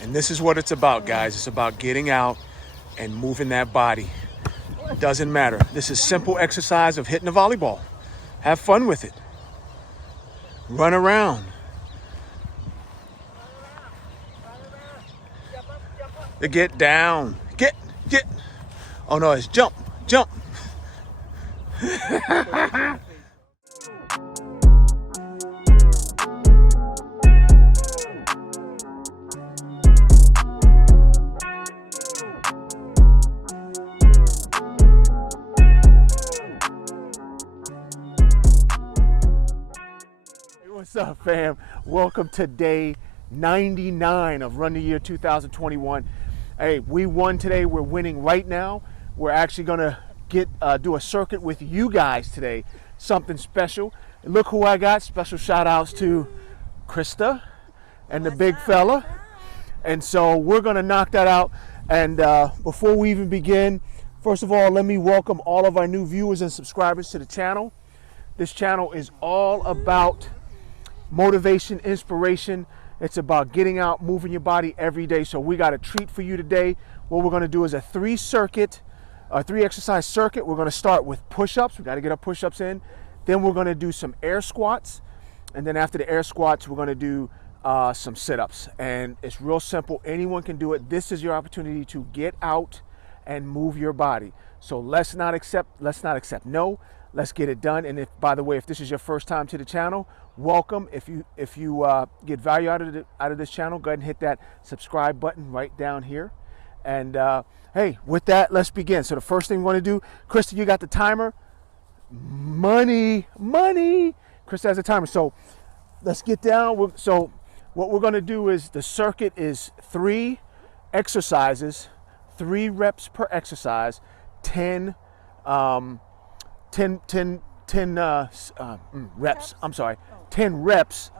And this is what it's about, guys. It's about getting out and moving that body. Doesn't matter. This is simple exercise of hitting a volleyball. Have fun with it. Run around. To get down. Get. Oh no, it's jump. What's up, fam? Welcome to day 99 of Run the Year 2021. Hey, we won today. We're winning right now. We're actually gonna do a circuit with you guys today. Something special. And look who I got. Special shout outs to Krista and the big fella. And so we're gonna knock that out. And before we even begin, first of all, let me welcome all of our new viewers and subscribers to the channel. This channel is all about motivation, inspiration. It's about getting out, moving your body every day. So we got a treat for you today. What we're going to do is a three exercise circuit. We're going to start with push-ups. We got to get our push-ups in. Then we're going to do some air squats. And then after the air squats, we're going to do some sit-ups. And it's real simple. Anyone can do it. This is your opportunity to get out and move your body. So let's not accept no. Let's get it done. And if, by the way, if this is your first time to the channel, welcome. If you get value out of this channel, go ahead and hit that subscribe button right down here. And hey, with that, let's begin. So the first thing we want to do, Krista, you got the timer. Money. Krista has a timer. So let's get down. So what we're going to do is the circuit is 3 exercises, 3 reps per exercise, 10 reps. I'm sorry, 10 reps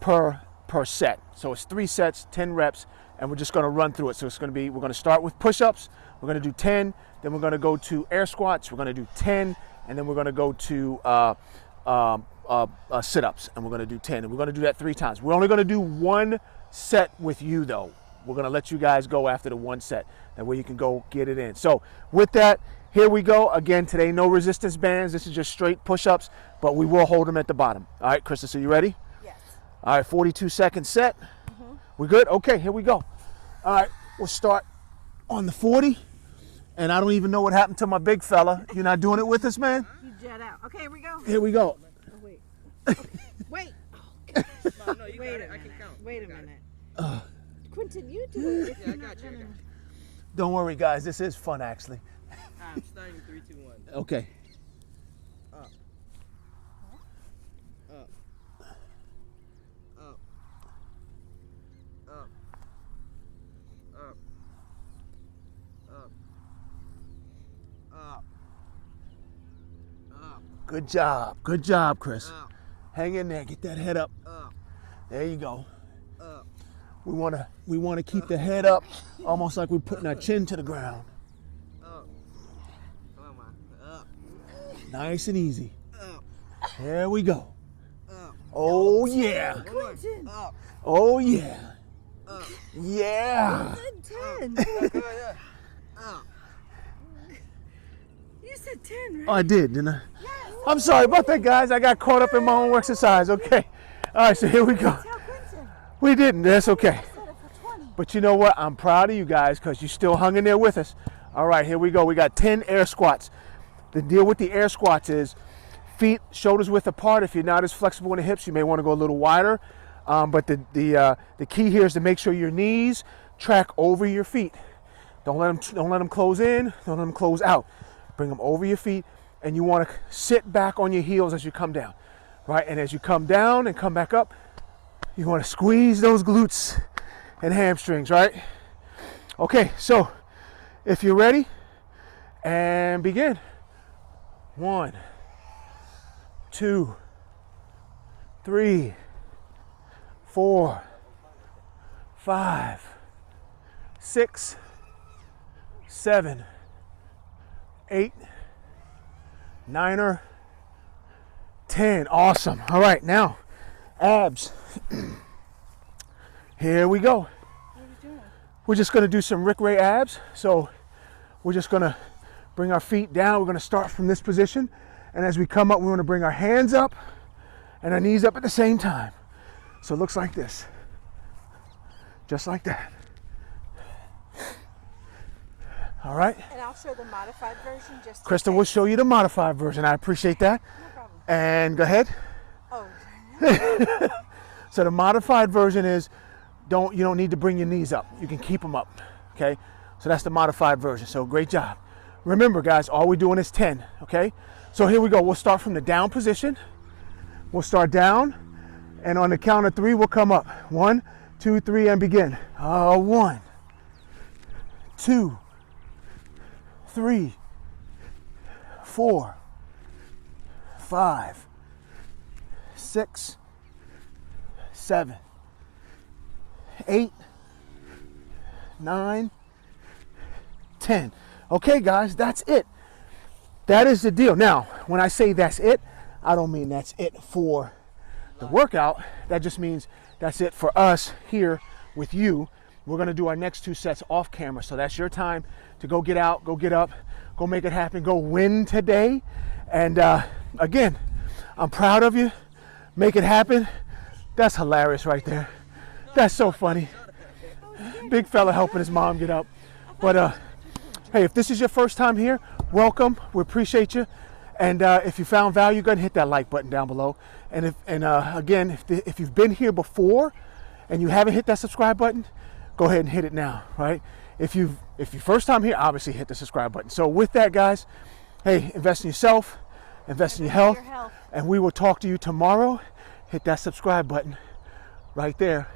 per set. So it's 3 sets, 10 reps, and we're just going to run through it. So it's going to be, we're going to start with push-ups. We're going to do 10. Then we're going to go to air squats. We're going to do 10, and then we're going to go to sit-ups, and we're going to do 10. And we're going to do that 3 times. We're only going to do 1 set with you, though. We're going to let you guys go after the 1 set. That way you can go get it in. So with that, here we go. Again, today, no resistance bands. This is just straight push-ups, but we will hold them at the bottom. All right, Krista, so you ready? Yes. All right, 42-second set. We good? Okay, here we go. All right, we'll start on the 40. And I don't even know what happened to my big fella. You're not doing it with us, man? You jet out. Okay, here we go. Here we go. Oh, wait. Okay. Wait. No, you got it. I can count. Wait a minute. Quentin, you do it. Yeah, I got you. Don't worry, guys. This is fun, actually. I'm starting 3, 2, 1. Okay. Up. Up. Up. Up. Up. Up. Up. Up. Good job. Good job, Chris. Up. Hang in there. Get that head up. Up. There you go. Up. We want to keep the head up, almost like we're putting our chin to the ground. Up. Come on. Up. Nice and easy. Up. There we go. Up. Oh yeah. Quentin. Up. Oh yeah. Up. Yeah. You said 10. Up. You said 10, right? Oh, I did, didn't I? Yes. I'm sorry about that, guys. I got caught up in my own exercise. Okay. All right, so here we go. Tell Quentin. We didn't. That's okay. I said it for 20. But you know what? I'm proud of you guys because you still hung in there with us. All right, here we go. We got 10 air squats. The deal with the air squats is feet shoulders width apart. If you're not as flexible in the hips, you may want to go a little wider. But the key here is to make sure your knees track over your feet. Don't let them close in. Don't let them close out. Bring them over your feet, and you want to sit back on your heels as you come down, right? And as you come down and come back up, you want to squeeze those glutes and hamstrings, right? Okay, so if you're ready, and begin. 1, 2, 3, 4, 5, 6, 7, 8, 9, 10. Awesome. All right, now abs. Here we go. What are you we're just gonna do some Rick Ray abs. So we're just gonna bring our feet down. We're gonna start from this position. And as we come up, we wanna bring our hands up and our knees up at the same time. So it looks like this, just like that. All right. And I'll show the modified version just in Krista will case. show you the modified version. I appreciate that. No problem. And go ahead. Oh, So the modified version is you don't need to bring your knees up. You can keep them up, okay? So that's the modified version. So great job. Remember, guys, all we're doing is 10, okay? So here we go. We'll start from the down position. We'll start down, and on the count of 3, we'll come up. 1, 2, 3, and begin. 1, 2, 3, 4, 5, 6, 7, 8, 9, 10. Okay, guys, that's it. That is the deal. Now, when I say that's it, I don't mean that's it for the workout. That just means that's it for us here with you. We're going to do our next 2 sets off camera. So that's your time to go get out, go get up, go make it happen, go win today. And again, I'm proud of you. Make it happen. That's hilarious right there. That's so funny. Big fella helping his mom get up. But hey, if this is your first time here, welcome. We appreciate you. And if you found value, go ahead and hit that like button down below. And again, if you've been here before and you haven't hit that subscribe button, go ahead and hit it now, right? If you're first time here, obviously hit the subscribe button. So with that, guys, hey, invest in yourself, invest in your health, and we will talk to you tomorrow. Hit that subscribe button right there.